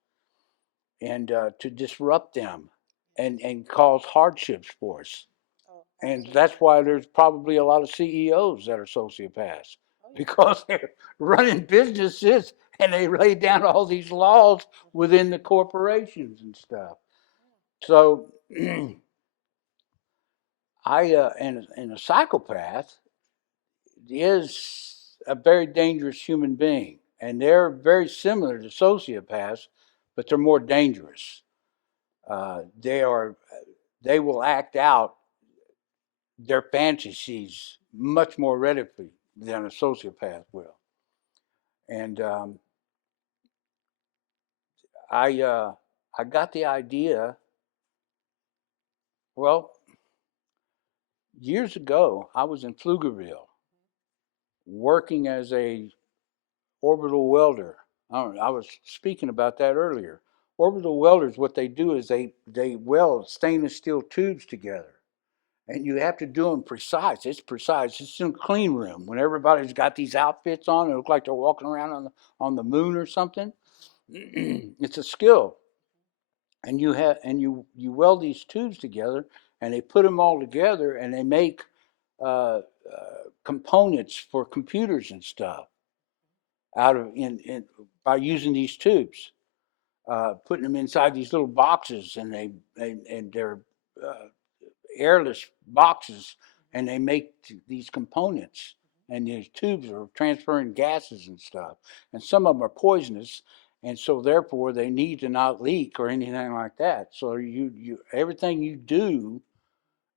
and to disrupt them and cause hardships for us. Oh, And absolutely. that's why there's probably a lot of CEOs that are sociopaths Oh, yeah. because they're running businesses and they lay down all these laws within the corporations and stuff. So and a psychopath is a very dangerous human being, and they're very similar to sociopaths, but they're more dangerous. They will act out their fantasies much more readily than a sociopath will. And I got the idea. Well, years ago, I was in Pflugerville working as a orbital welder. I was speaking about that earlier. Orbital welders, what they do is they weld stainless steel tubes together, and you have to do them precise. It's precise. It's in a clean room when everybody's got these outfits on. It looks like they're walking around on the moon or something. It's a skill, and you weld these tubes together, and they put them all together, and they make components for computers and stuff out of in by using these tubes, putting them inside these little boxes, and they're uh, airless boxes, and they make these components, and these tubes are transferring gases and stuff, and some of them are poisonous, and so therefore they need to not leak or anything like that. So you everything you do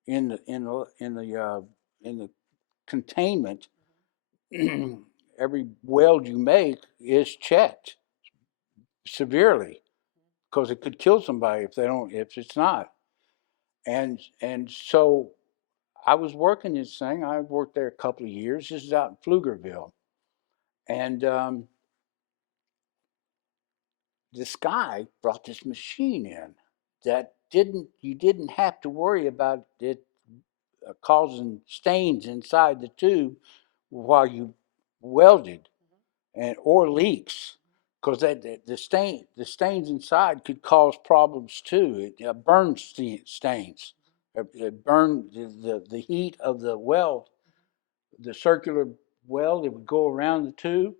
in the containment, every weld you make is checked severely because it could kill somebody if it's not. And so I was working this thing. I worked there a couple of years. This is out in Pflugerville, and this guy brought this machine in that you didn't have to worry about it causing stains inside the tube while you welded and or leaks because the stains inside could cause problems too. It burns stains. It burned the heat of the weld, the circular weld. It would go around the tube.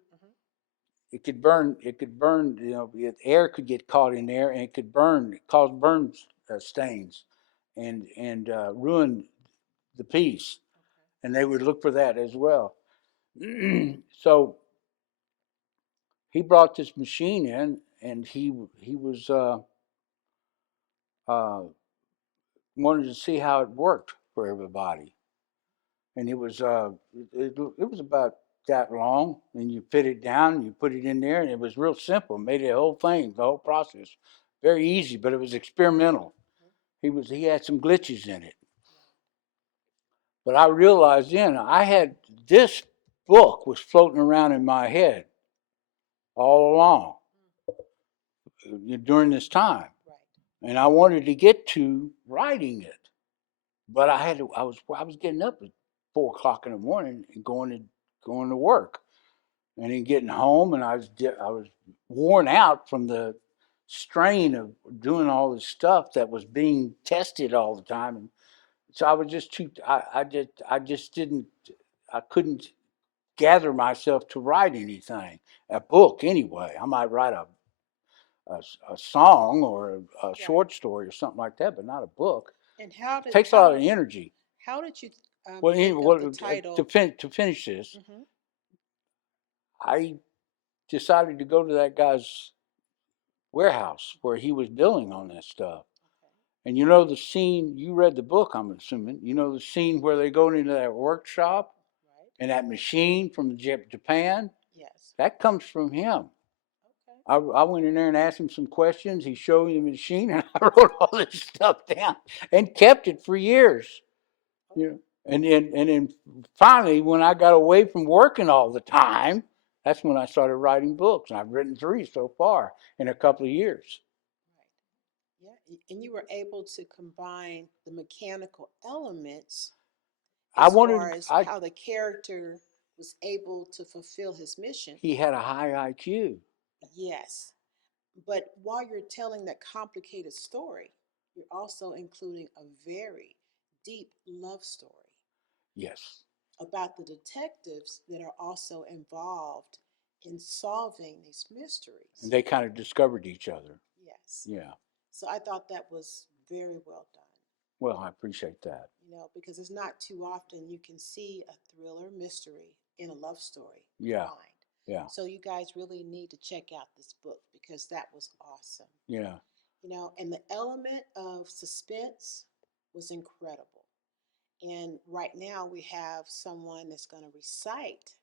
It could burn. It could burn. Air could get caught in there, and it could burn, cause burn stains, and ruin the piece. And they would look for that as well. So he brought this machine in, and he was uh, wanted to see how it worked for everybody. And it was about that long, and you fit it down, and you put it in there, and it was real simple. Made the whole thing, the whole process, very easy, but it was experimental. He had some glitches in it, but I realized then I had this book was floating around in my head all along during this time, and I wanted to get to writing it, but I was getting up at 4 o'clock in the morning and going to work, and then getting home, and I was worn out from the strain of doing all this stuff that was being tested all the time, and so I was just too. I just didn't. I couldn't gather myself to write anything, a book anyway. I might write a song or a short story or something like that, but not a book. And It takes a lot of energy. how did you Well, think anyway, of the title? to finish this, Mhm. I decided to go to that guy's warehouse where he was building on that stuff. And you know the scene, you read the book, I'm assuming. You know the scene where they go into that workshop Right. and that machine from Japan? Yes. That comes from him. I went in there and asked him some questions. He showed me the machine, and I wrote all this stuff down and kept it for years. You know, and then finally, when I got away from working all the time, that's when I started writing books, and I've written 3 so far in a couple of years. Right. Yeah. And you were able to combine the mechanical elements I as wanted. far as I how the character was able to fulfill his mission. He had a high IQ. Yes. But while you're telling that complicated story, you're also including a very deep love story Yes, about the detectives that are also involved in solving these mysteries. and they kind of discovered each other. Yes. Yeah. So I thought that was very well done. Well, I appreciate that. Because it's not too often you can see a thriller mystery in a love story Yeah. combined. Yeah. So you guys really need to check out this book because that was awesome. Yeah. And the element of suspense was incredible. And right now we have someone that's going to recite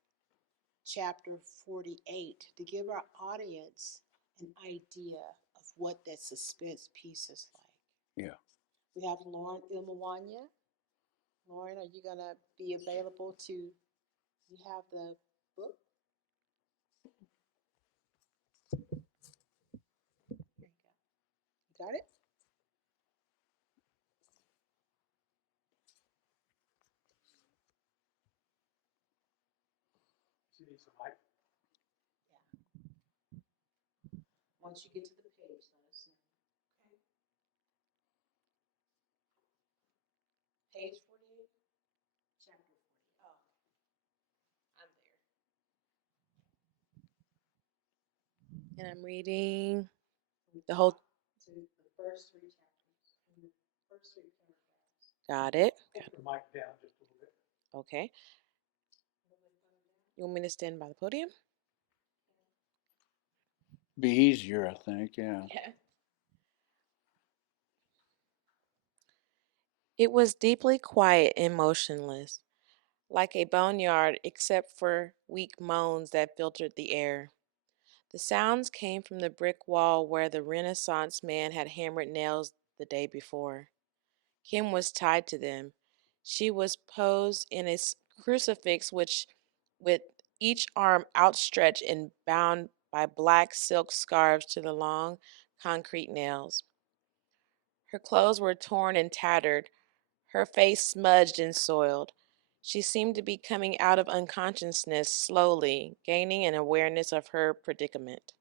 chapter 48 to give our audience an idea of what that suspense piece is like. Yeah. We have Lauren Ilmawanya. Lauren, are you going to be available to, you have the book? Here you go. You got it? Once you get to the page, let us know. Okay. Page 48, chapter 40. Oh, I'm there. And I'm reading We the whole. to the first 3 chapters, the first 3 paragraphs. Got it. Put the mic down just a little bit. Okay. You want me to stand by the podium? Be easier, I think. Yeah. Yeah. It was deeply quiet and motionless, like a boneyard except for weak moans that filtered the air. The sounds came from the brick wall where the Renaissance man had hammered nails the day before. Kim was tied to them. She was posed in a crucifix with each arm outstretched and bound by black silk scarves to the long concrete nails. Her clothes were torn and tattered, her face smudged and soiled. She seemed to be coming out of unconsciousness slowly, gaining an awareness of her predicament.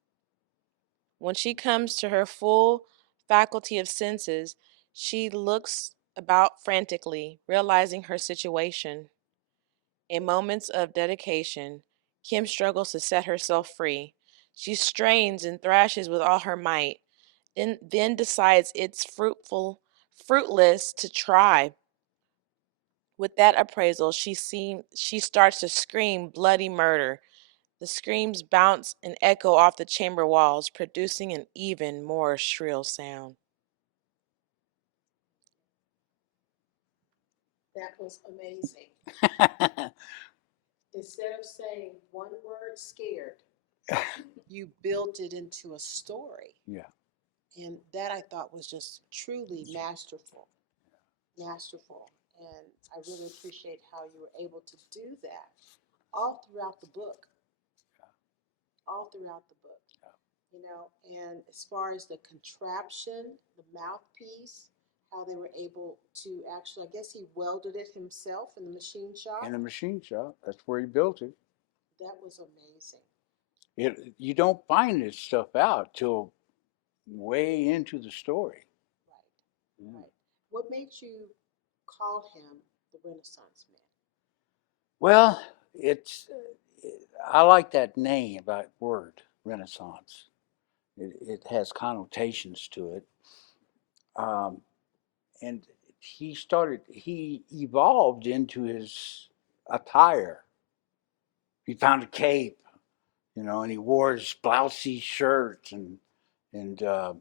When she comes to her full faculty of senses, she looks about frantically, realizing her situation. In moments of dedication, Kim struggles to set herself free. She strains and thrashes with all her might, then decides it's fruitless to try. With that appraisal, she starts to scream bloody murder. The screams bounce and echo off the chamber walls, producing an even more shrill sound. That was amazing. Instead of saying one word, scared, you built it into a story. Yeah. And that I thought was just truly masterful. Masterful. And I really appreciate how you were able to do that all throughout the book. All throughout the book. You know, and as far as the contraption, the mouthpiece, how they were able to actually, I guess he welded it himself in the machine shop. In the machine shop. That's where he built it. That was amazing. You don't find this stuff out till way into the story. Right. Yeah. Right. What made you call him the Renaissance man? Well, I like that name, that word, Renaissance. It has connotations to it. Um, and he evolved into his attire. He found a cape, and he wore his blousey shirt and uh,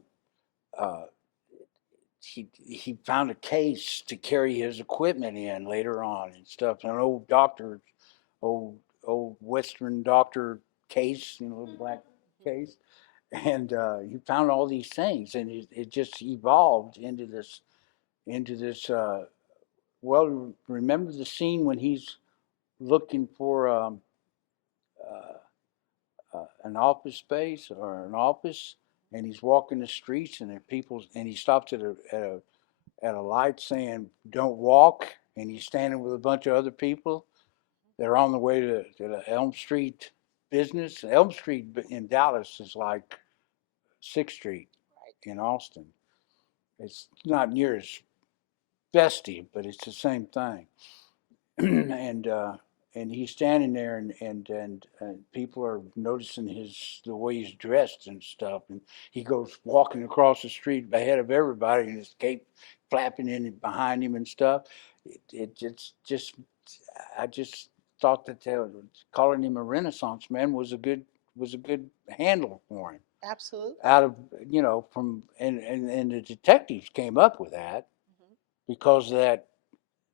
he found a case to carry his equipment in later on and stuff. An old Western doctor case, black case, and he found all these things, and it just evolved into this. Well, remember the scene when he's looking for an office space or an office, and he's walking the streets, and he stops at a light saying, "Don't walk," and he's standing with a bunch of other people. They're on the way to the Elm Street business. Elm Street in Dallas is like 6th Street in Austin. It's not near as festive, but it's the same thing. and and he's standing there, and people are noticing the way he's dressed and stuff, and he goes walking across the street ahead of everybody, and his cape flapping in behind him and stuff. It's just I just thought that calling him a Renaissance man was a good handle for him. Absolutely. Out of from and the detectives came up with that because that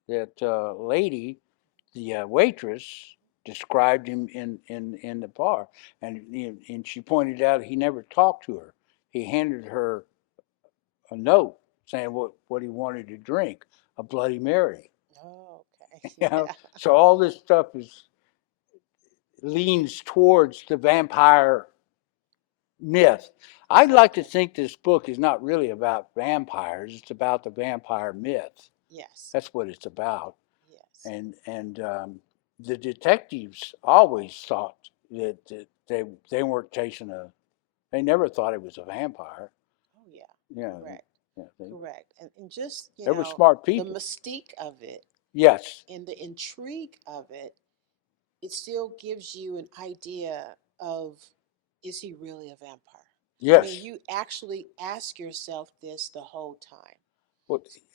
lady, the waitress, described him in the bar, and she pointed out he never talked to her. He handed her a note saying what he wanted to drink, a Bloody Mary. Oh, okay. Yeah. So all this stuff leans towards the vampire myth. I'd like to think this book is not really about vampires. It's about the vampire myth. Yes. That's what it's about. Yes. And the detectives always thought that they weren't chasing they never thought it was a vampire. Oh yeah. Yeah. Correct. Yeah, Correct. And just they were smart people. the mystique of it. Yes. And the intrigue of it, it still gives you an idea of, is he really a vampire? Yes. I mean, you actually ask yourself this the whole time.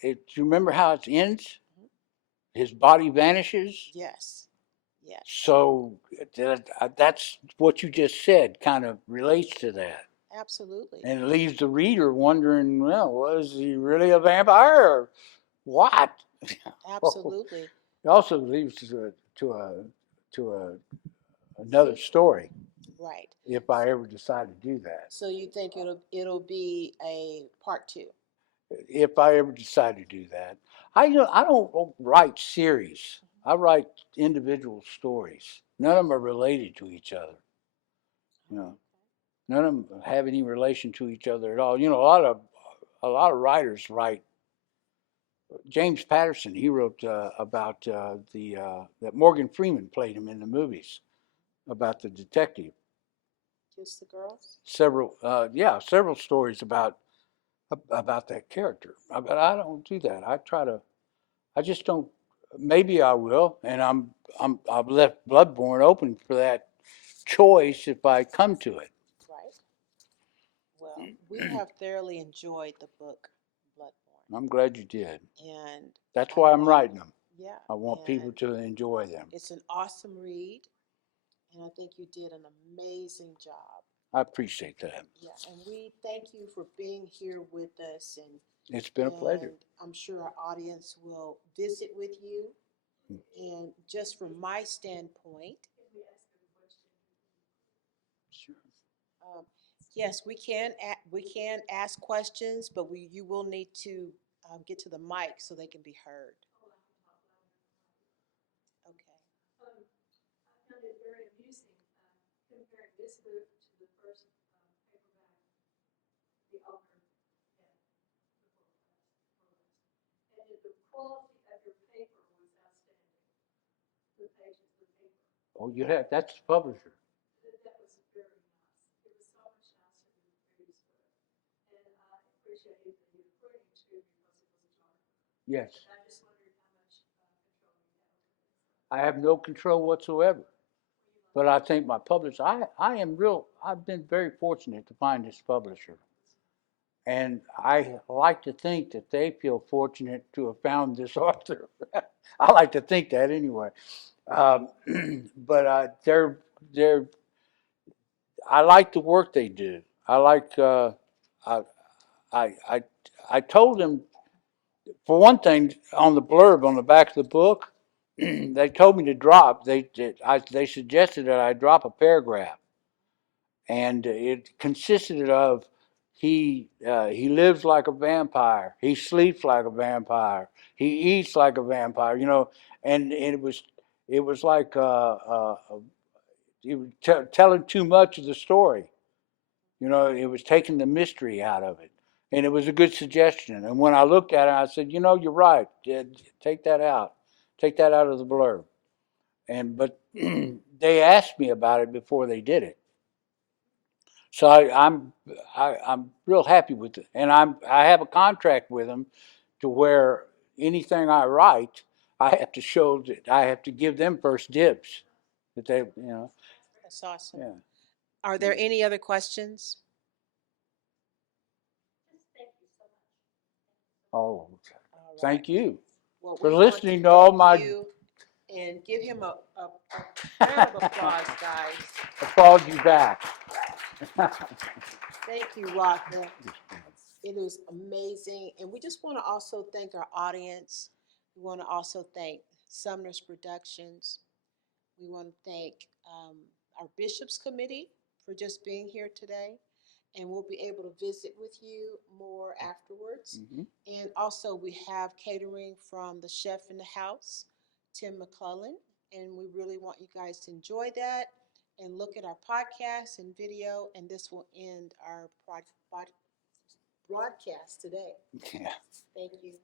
Do you remember how it ends? Mm-hmm. His body vanishes. Yes. Yes. So that's what you just said. Kind of relates to that. Absolutely. And it leaves the reader wondering, well, was he really a vampire or what? Absolutely. It also leads to another story. Right. If I ever decide to do that. So you think it'll be a part 2? If I ever decide to do that, I don't write series. I write individual stories. None of them are related to each other. None of them have any relation to each other at all. A lot of writers write. James Patterson, he wrote about that Morgan Freeman played him in the movies about the detective. Kiss the Girls? Several stories about about that character. But I don't do that. I just don't. Maybe I will, and I've left Bloodborne open for that choice if I come to it. Right. Well, we have thoroughly enjoyed the book Bloodborne, I'm glad you did. and That's I why I'm want, writing them. yeah, I want people and to enjoy them. it's an awesome read, and I think you did an amazing job. I appreciate that. Yeah, and we thank you for being here with us, It's been a pleasure. and I'm sure our audience will visit with you. And just from my standpoint, Sure. um, yes, we can ask questions, but you will need to get to the mic so they can be heard. Okay. I found it very amusing comparing this book to the first paperback the author had before last. And the quality of your paper was outstanding. The pages, the paper. Oh, you have. That's the publisher. That was very nice. It was so much nicer than the previous book. And I appreciated the printing too because it was darker. Yes. And I just wondered how much control you had over this. I have no control whatsoever. But I think my publisher, I've been very fortunate to find this publisher. And I like to think that they feel fortunate to have found this author. I like to think that anyway. Um, but they're, I like the work they do. I, I, I told them, for one thing, on the blurb on the back of the book, they told me to drop. They suggested that I drop a paragraph, and it consisted of he lives like a vampire, he sleeps like a vampire, he eats like a vampire, and it was like it was telling too much of the story. It was taking the mystery out of it, and it was a good suggestion. And when I looked at it, I said, you're right. Take that out. Take that out of the blurb. But they asked me about it before they did it. So I'm real happy with it, and I have a contract with them to where anything I write, I have to show that I have to give them first dibs. That That's awesome. yeah. Are there any other questions? Just thank you so much. Oh, All right. thank you Well, for we want listening to to all thank my you and give him a round of applause, guys. applaud you back. Thank you, Rothya. It was amazing. And we just want to also thank our audience. We want to also thank Sumner's Productions. We want to thank our Bishops Committee for just being here today. And we'll be able to visit with you more afterwards. Mhm. And also, we have catering from the chef in the house, Tim McClellan. And we really want you guys to enjoy that and look at our podcast and video. And this will end our broadcast today. Yeah. Thank you.